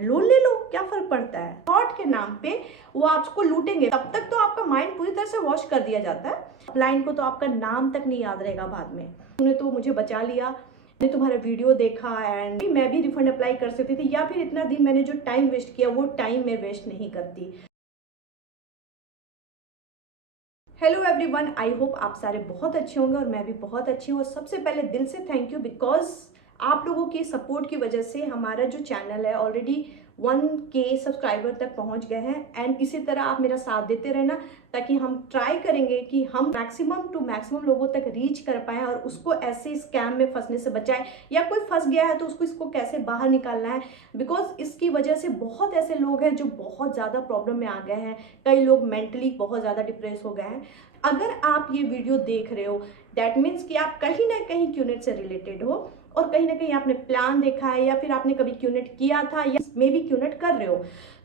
And loan ले लो, क्या फर्क पड़ता है। थॉट के नाम पे वो आपको लूटेंगे, तब तक तो आपका माइंड पूरी तरह से वॉश कर दिया जाता है। अपलाइन को तो आपका नाम तक नहीं याद रहेगा बाद में। तूने तो मुझे बचा लिया, मैंने तुम्हारा वीडियो देखा एंड मैं भी रिफंड अप्लाई कर सकती थी, या फिर इतना दिन मैंने जो टाइम वेस्ट किया वो टाइम मैं वेस्ट नहीं करती। हेलो एवरीवन, आई होप आप सारे बहुत अच्छे होंगे और मैं भी बहुत अच्छी हूँ। और सबसे पहले दिल से थैंक यू, बिकॉज आप लोगों की सपोर्ट की वजह से हमारा जो चैनल है ऑलरेडी 1K सब्सक्राइबर तक पहुंच गए हैं। एंड इसी तरह आप मेरा साथ देते रहना, ताकि हम ट्राई करेंगे कि हम मैक्सिमम टू मैक्सिमम लोगों तक रीच कर पाएँ और उसको ऐसे स्कैम में फंसने से बचाएं, या कोई फंस गया है तो इसको कैसे बाहर निकालना है। बिकॉज इसकी वजह से बहुत ऐसे लोग हैं जो बहुत ज़्यादा प्रॉब्लम में आ गए हैं। कई लोग मेंटली बहुत ज़्यादा डिप्रेस हो गए हैं। अगर आप ये वीडियो देख रहे हो, दैट मीन्स कि आप कहीं ना कहीं क्यूनेट से रिलेटेड हो, और कहीं ना कहीं आपने प्लान देखा है, या फिर आपने कभी क्यूनेट किया था, या मे भी क्यूनेट कर रहे हो।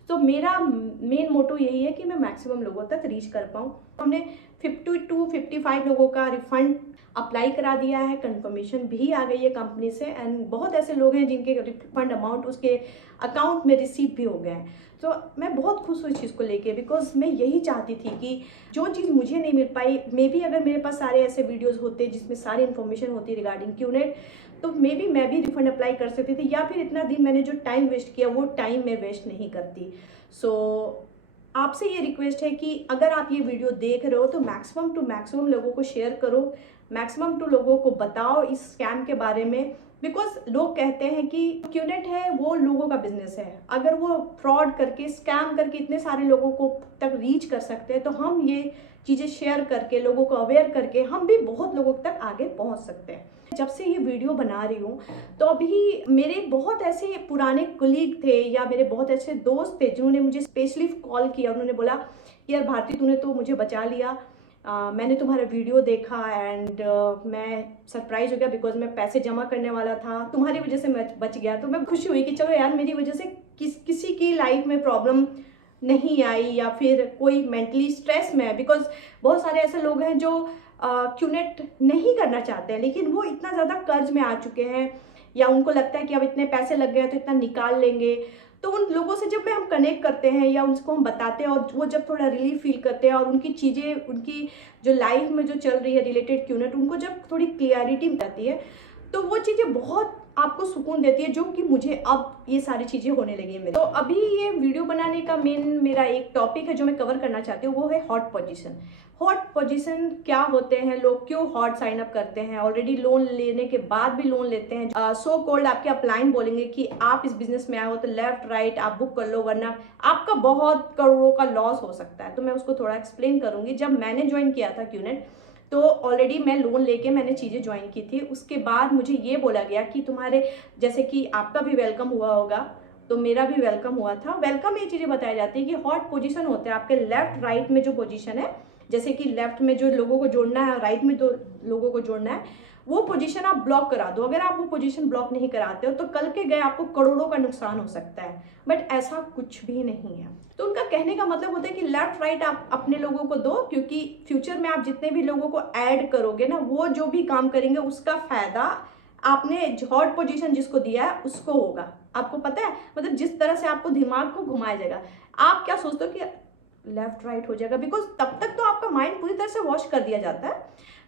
तो मेरा मेन मोटो यही है कि मैं मैक्सिमम लोगों तक रीच कर पाऊँ। हमने 50 to 55 लोगों का रिफंड अप्लाई करा दिया है, कंफर्मेशन भी आ गई है कंपनी से। एंड बहुत ऐसे लोग हैं जिनके रिफंड अमाउंट उसके अकाउंट में रिसीव भी हो गए हैं। तो मैं बहुत खुश हूँ इस चीज़ को लेके, बिकॉज मैं यही चाहती थी कि जो चीज़ मुझे नहीं मिल पाई, मे बी अगर मेरे पास सारे ऐसे वीडियोस होते जिसमें सारी इन्फॉर्मेशन होती रिगार्डिंग क्यूनेट, तो मे बी मैं भी रिफंड अप्लाई कर सकती थी, या फिर इतना दिन मैंने जो टाइम वेस्ट किया वो टाइम मैं वेस्ट नहीं करती। सो आपसे ये रिक्वेस्ट है कि अगर आप ये वीडियो देख रहे हो तो मैक्सिमम टू मैक्सिमम लोगों को शेयर करो, मैक्सिमम टू लोगों को बताओ इस स्कैम के बारे में। बिकॉज लोग कहते हैं कि क्यूनेट है वो लोगों का बिजनेस है, अगर वो फ्रॉड करके स्कैम करके इतने सारे लोगों को तक रीच कर सकते हैं, तो हम ये चीज़ें शेयर करके लोगों को अवेयर करके हम भी बहुत लोगों तक आगे पहुंच सकते हैं। जब से ये वीडियो बना रही हूँ तो अभी मेरे बहुत ऐसे पुराने कलीग थे या मेरे बहुत ऐसे दोस्त थे जिन्होंने मुझे स्पेशली कॉल किया। उन्होंने बोला यार भारती, तूने तो मुझे बचा लिया, मैंने तुम्हारा वीडियो देखा एंड मैं सरप्राइज हो गया, बिकॉज मैं पैसे जमा करने वाला था, तुम्हारी वजह से मैं बच गया। तो मैं खुशी हुई कि चलो यार मेरी वजह से किसी की लाइफ में प्रॉब्लम नहीं आई, या फिर कोई मेंटली स्ट्रेस में है। बिकॉज बहुत सारे ऐसे लोग हैं जो क्यूनेट नहीं करना चाहते हैं, लेकिन वो इतना ज़्यादा कर्ज में आ चुके हैं, या उनको लगता है कि अब इतने पैसे लग गए तो इतना निकाल लेंगे। तो उन लोगों से जब हम कनेक्ट करते हैं या उनको हम बताते हैं, और वो जब थोड़ा रिलीफ फील करते हैं और उनकी चीज़ें, उनकी जो लाइफ में जो चल रही है रिलेटेड क्यूनेट, उनको जब थोड़ी क्लियरिटी मिलती है, तो वो चीज़ें बहुत आपको सुकून देती है, जो कि मुझे अब ये सारी चीज़ें होने लगी है मेरे। तो अभी ये वीडियो बनाने का मेरा एक टॉपिक है जो मैं कवर करना चाहती हूँ, वो है हॉट पोजीशन। हॉट पोजीशन क्या होते हैं, लोग क्यों हॉट साइन अप करते हैं, ऑलरेडी लोन लेने के बाद भी लोन लेते हैं। सो कॉल्ड आपके अपलाइन बोलेंगे कि आप इस बिजनेस में आए हो तो लेफ्ट राइट आप बुक कर लो, वरना आपका बहुत करोड़ों का लॉस हो सकता है। तो मैं उसको थोड़ा एक्सप्लेन करूंगी। जब मैंने ज्वाइन किया था क्यूनेट, तो ऑलरेडी मैं लोन लेके मैंने चीज़ें ज्वाइन की थी। उसके बाद मुझे ये बोला गया कि तुम्हारे, जैसे कि आपका भी वेलकम हुआ होगा तो मेरा भी वेलकम हुआ था। वेलकम ये चीज़ें बताई जाती है कि हॉट पोजीशन होते हैं आपके लेफ्ट राइट में जो पोजीशन है, जैसे कि लेफ्ट में जो लोगों को जोड़ना है, राइट में दो लोगों को जोड़ना है, वो पोजीशन आप ब्लॉक करा दो। अगर आप वो पोजीशन ब्लॉक नहीं कराते हो तो कल के गए आपको करोड़ों का नुकसान हो सकता है। बट ऐसा कुछ भी नहीं है। तो उनका कहने का मतलब होता है कि लेफ्ट राइट आप अपने लोगों को दो, क्योंकि फ्यूचर में आप जितने भी लोगों को ऐड करोगे ना, वो जो भी काम करेंगे उसका फायदा आपने हॉट पोजीशन जिसको दिया है उसको होगा। आपको पता है, मतलब जिस तरह से आपको दिमाग को घुमाया जाएगा, आप क्या सोचते हो कि लेफ्ट राइट हो जाएगा, बिकॉज तब तक तो आपका माइंड पूरी तरह से वॉश कर दिया जाता है।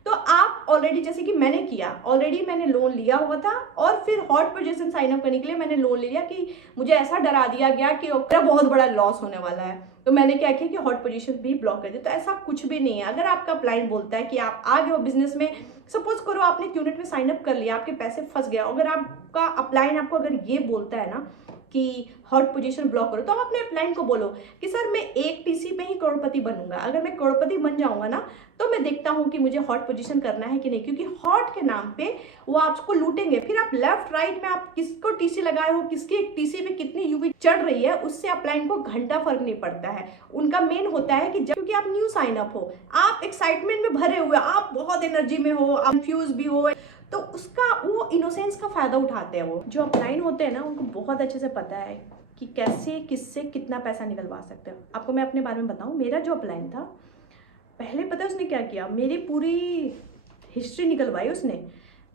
तो आप ऑलरेडी, जैसे कि मैंने किया, ऑलरेडी मैंने लोन लिया हुआ था, और फिर हॉट पोजीशन साइन अप करने के लिए मैंने लोन ले लिया कि मुझे ऐसा डरा दिया गया कि मेरा बहुत बड़ा लॉस होने वाला है। तो मैंने क्या किया कि हॉट पोजीशन भी ब्लॉक कर दी। तो ऐसा कुछ भी नहीं है। अगर आपका क्लाइंट बोलता है कि आप आ गए हो बिजनेस में, सपोज करो आपने क्यूनेट में साइन अप कर लिया, आपके पैसे फंस गया, अगर आपका अपलाइन आपको अगर ये बोलता है ना कि हॉट पोजीशन ब्लॉक करो, तो आप अपने अपलाइन को बोलो कि सर मैं एक टीसी में ही करोड़पति बनूंगा। अगर मैं करोड़पति बन जाऊंगा ना, तो मैं देखता हूं कि मुझे हॉट पोजीशन करना है कि नहीं, क्योंकि हॉट के नाम पे वो आपको लूटेंगे। फिर आप लेफ्ट राइट में आप किसको टीसी लगाए हो, किसकी टीसी पे कितनी यूवी चढ़ रही है, उससे अपलाइन को घंटा फर्क नहीं पड़ता है। उनका मेन होता है कि जब, क्योंकि आप न्यू साइन अप हो, आप एक्साइटमेंट में भरे हुए, आप बहुत एनर्जी में हो, आप कंफ्यूज भी हो, तो उसका वो इनोसेंस का फायदा उठाते हैं। वो जो अपलाइन होते हैं ना, उनको बहुत अच्छे से पता है कि कैसे किससे कितना पैसा निकलवा सकते हो। आपको मैं अपने बारे में बताऊं, मेरा जो अपलाइन था, पहले पता है उसने क्या किया, मेरी पूरी हिस्ट्री निकलवाई उसने।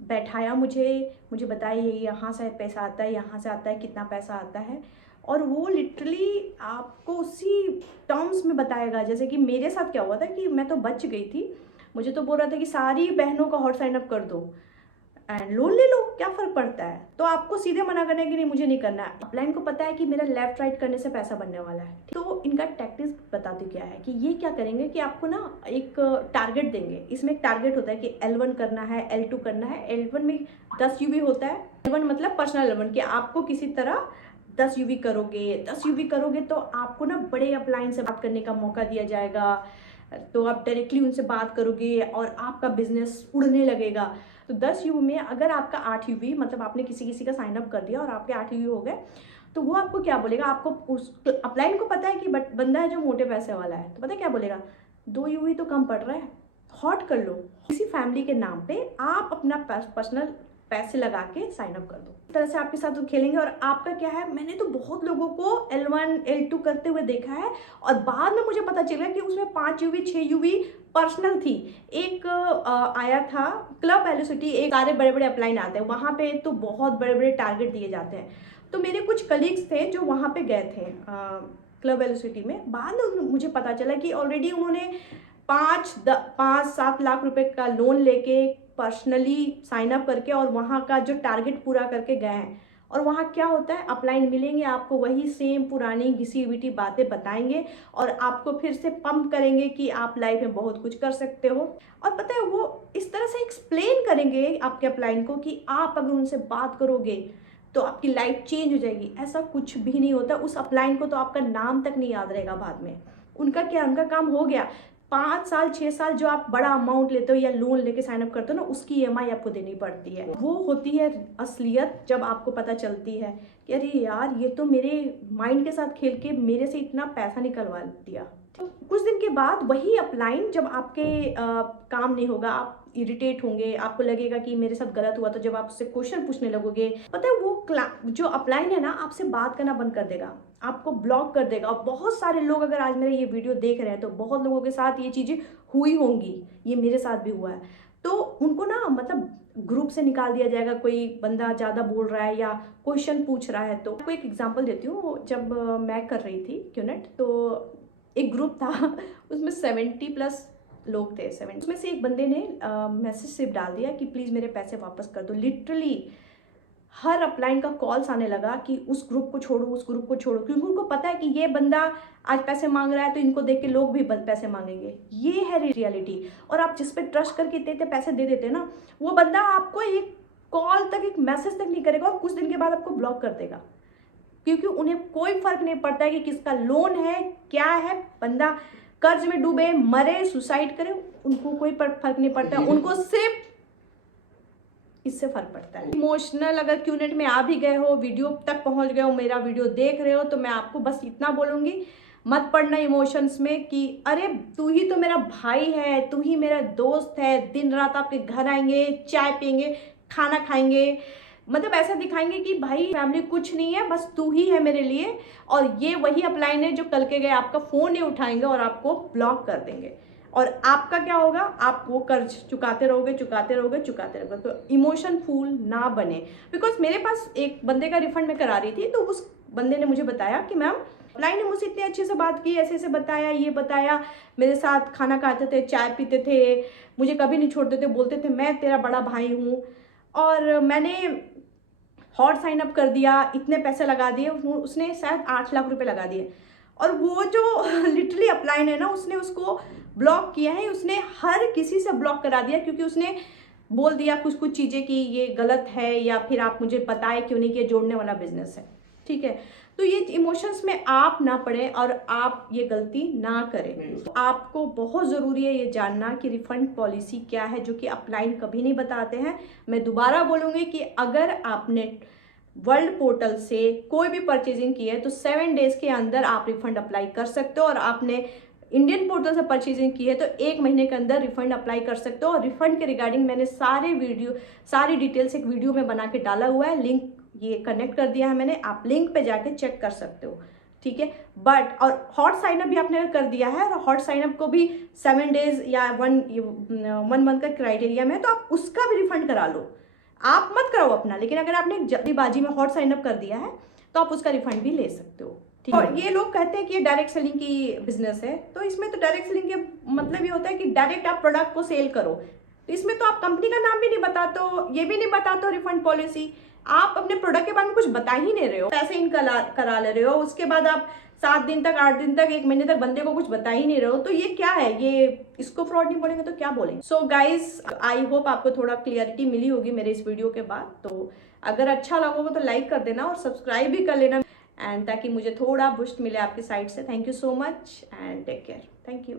बैठाया मुझे बताया ये यहाँ से पैसा आता है, यहाँ से आता है, कितना पैसा आता है। और वो लिटरली आपको उसी टर्म्स में बताएगा। जैसे कि मेरे साथ क्या हुआ था कि मैं तो बच गई थी, मुझे तो बोल रहा था कि सारी बहनों का हॉट साइन अप कर दो एंड लोन ले लो, क्या फ़र्क पड़ता है। तो आपको सीधे मना करना है कि नहीं मुझे नहीं करना है। अपलाइन को पता है कि मेरा लेफ्ट राइट करने से पैसा बनने वाला है, तो इनका टैक्टिक्स बताती क्या है कि ये क्या करेंगे कि आपको ना एक टारगेट देंगे। इसमें एक टारगेट होता है कि L1 करना है, L2 करना है। L1 में 10 यूवी होता है। L1 मतलब पर्सनल L1 कि आपको किसी तरह 10 यूवी करोगे, 10 यूवी करोगे तो आपको ना बड़े अपलाइन से बात करने का मौका दिया जाएगा। तो आप डायरेक्टली उनसे बात करोगे और आपका बिजनेस उड़ने लगेगा। तो 10 यूवी में अगर आपका 8 यूवी, मतलब आपने किसी का साइन अप कर दिया और आपके 8 यूवी हो गए, तो वो आपको क्या बोलेगा, आपको उस अपलाइन को पता है कि बंदा है जो मोटे पैसे वाला है, तो पता है क्या बोलेगा, 2 यूवी तो कम पड़ रहा है, हॉट कर लो। किसी फैमिली के नाम पे आप अपना पर्सनल पैसे लगा के साइन अप कर दो। इस तरह से आपके साथ वो खेलेंगे। और आपका क्या है, मैंने तो बहुत लोगों को L1 L2 करते हुए देखा है और बाद में मुझे पता चला कि उसमें 5 यूवी 6 यूवी पर्सनल थी। एक आया था क्लब वेलोसिटी, एक सारे बड़े बड़े अपलाइन आते हैं वहाँ पे, तो बहुत बड़े बड़े टारगेट दिए जाते हैं। तो मेरे कुछ कलीग्स थे जो वहाँ पे गए थे क्लब वेलोसिटी में। बाद में मुझे पता चला कि ऑलरेडी उन्होंने 5-7 लाख रुपए का लोन लेके पर्सनली साइन अप करके और वहाँ का जो टारगेट पूरा करके गए हैं। और वहाँ क्या होता है, अपलाइन मिलेंगे आपको, वही सेम पुरानी घिसी पिटी बातें बताएंगे और आपको फिर से पंप करेंगे कि आप लाइफ में बहुत कुछ कर सकते हो। और पता है वो इस तरह से एक्सप्लेन करेंगे आपके अपलाइन को कि आप अगर उनसे बात करोगे तो आपकी लाइफ चेंज हो जाएगी। ऐसा कुछ भी नहीं होता। उस अपलाइन को तो आपका नाम तक नहीं याद रहेगा बाद में। उनका क्या, उनका काम हो गया। 5 साल 6 साल जो आप बड़ा अमाउंट लेते हो या लोन लेके साइन अप करते हो ना, उसकी EMI आपको देनी पड़ती है। वो होती है असलियत जब आपको पता चलती है कि अरे यार ये तो मेरे माइंड के साथ खेल के मेरे से इतना पैसा निकलवा दिया। तो कुछ दिन के बाद वही अपलाइन जब आपके काम नहीं होगा, आप इरिटेट होंगे, आपको लगेगा कि मेरे साथ गलत हुआ, तो जब आप उससे क्वेश्चन पूछने लगोगे, पता है वो जो अपलाइन है ना आपसे बात करना बंद कर देगा, आपको ब्लॉक कर देगा। और बहुत सारे लोग अगर आज मेरा ये वीडियो देख रहे हैं तो बहुत लोगों के साथ ये चीज़ें हुई होंगी, ये मेरे साथ भी हुआ है। तो उनको ना मतलब ग्रुप से निकाल दिया जाएगा, कोई बंदा ज़्यादा बोल रहा है या क्वेश्चन पूछ रहा है। तो आपको एक एग्जांपल देती हूँ। जब मैं कर रही थी क्यूनेट, तो एक ग्रुप था उसमें 70+ लोग थे। 7 उसमें से एक बंदे ने मैसेज सिर्फ डाल दिया कि प्लीज़ मेरे पैसे वापस कर दो। लिटरली हर अपलाइन का कॉल्स आने लगा कि उस ग्रुप को छोड़ो, उस ग्रुप को छोड़ो, क्योंकि उनको पता है कि ये बंदा आज पैसे मांग रहा है तो इनको देख के लोग भी पैसे मांगेंगे। ये है रियलिटी। और आप जिस पे ट्रस्ट करके इतने पैसे दे देते हैं ना, वो बंदा आपको एक कॉल तक, एक मैसेज तक नहीं करेगा और कुछ दिन के बाद आपको ब्लॉक कर देगा, क्योंकि उन्हें कोई फर्क नहीं पड़ता है कि किसका लोन है, क्या है। बंदा कर्ज में डूबे, मरे, सुसाइड करे, उनको कोई फर्क नहीं पड़ता। उनको सिर्फ इससे फर्क पड़ता है। इमोशनल अगर क्यूनेट में आ भी गए हो, वीडियो तक पहुंच गए हो, मेरा वीडियो देख रहे हो, तो मैं आपको बस इतना बोलूंगी, मत पड़ना इमोशंस में कि अरे तू ही तो मेरा भाई है, तू ही मेरा दोस्त है, दिन रात आपके घर आएंगे, चाय पियेंगे, खाना खाएंगे, मतलब ऐसा दिखाएंगे कि भाई फैमिली कुछ नहीं है, बस तू ही है मेरे लिए। और ये वही अपलाइन है जो कल के गए आपका फ़ोन नहीं उठाएंगे और आपको ब्लॉक कर देंगे। और आपका क्या होगा, आप वो कर्ज चुकाते रहोगे, चुकाते रहोगे, चुकाते रहोगे। तो इमोशन फूल ना बने। बिकॉज मेरे पास एक बंदे का रिफंड मैं करा रही थी, तो उस बंदे ने मुझे बताया कि मैम अपलाइन ने मुझसे इतने अच्छे से बात की, ऐसे ऐसे बताया, ये बताया, मेरे साथ खाना खाते थे, चाय पीते थे, मुझे कभी नहीं छोड़ते थे, बोलते थे मैं तेरा बड़ा भाई हूँ, और मैंने हॉट साइन अप कर दिया, इतने पैसे लगा दिए। उसने शायद 8 लाख रुपए लगा दिए। और वो जो लिटरली अपलाइन है ना, उसने उसको ब्लॉक किया है, उसने हर किसी से ब्लॉक करा दिया, क्योंकि उसने बोल दिया कुछ कुछ चीज़ें कि ये गलत है, या फिर आप मुझे बताए क्यों नहीं कि ये जोड़ने वाला बिजनेस है। ठीक है, तो ये इमोशंस में आप ना पड़े और आप ये गलती ना करें। तो आपको बहुत ज़रूरी है ये जानना कि रिफंड पॉलिसी क्या है, जो कि अपलाइन कभी नहीं बताते हैं। मैं दोबारा बोलूँगी कि अगर आपने वर्ल्ड पोर्टल से कोई भी परचेजिंग की है तो 7 डेज के अंदर आप रिफंड अप्लाई कर सकते हो, और आपने इंडियन पोर्टल से परचेजिंग की है तो 1 महीने के अंदर रिफंड अप्लाई कर सकते हो। और रिफंड के रिगार्डिंग मैंने सारी डिटेल्स एक वीडियो में बना के डाला हुआ है, लिंक ये कनेक्ट कर दिया है मैंने, आप लिंक पे जाके चेक कर सकते हो। ठीक है, बट और हॉट साइन अप भी आपने कर दिया है, और हॉट साइन अप को भी 7 डेज या 1 मंथ का क्राइटेरिया में है, तो आप उसका भी रिफंड करा लो, आप मत कराओ अपना। लेकिन अगर आपने जल्दीबाजी में हॉट साइन अप कर दिया है तो आप उसका रिफंड भी ले सकते हो। ठीक है। और ये लोग कहते हैं कि ये डायरेक्ट सेलिंग की बिजनेस है, तो इसमें तो डायरेक्ट सेलिंग के मतलब ये होता है कि डायरेक्ट आप प्रोडक्ट को सेल करो। तो इसमें तो आप कंपनी का नाम भी नहीं बताते हो, ये भी नहीं बताते हो रिफंड पॉलिसी, आप अपने प्रोडक्ट के बारे में कुछ बता ही नहीं रहे हो, पैसे इन करा ले रहे हो, उसके बाद आप 7 दिन तक, 8 दिन तक, 1 महीने तक बंदे को कुछ बता ही नहीं रहे हो। तो ये क्या है, ये इसको फ्रॉड नहीं बोलेंगे तो क्या बोलेंगे। सो गाइज, आई होप आपको थोड़ा क्लियरिटी मिली होगी मेरे इस वीडियो के बाद। तो अगर अच्छा लगा होगा तो लाइक कर देना और सब्सक्राइब भी कर लेना, एंड ताकि मुझे थोड़ा बूस्ट मिले आपकी साइड से। Thank you so much and take care. Thank you.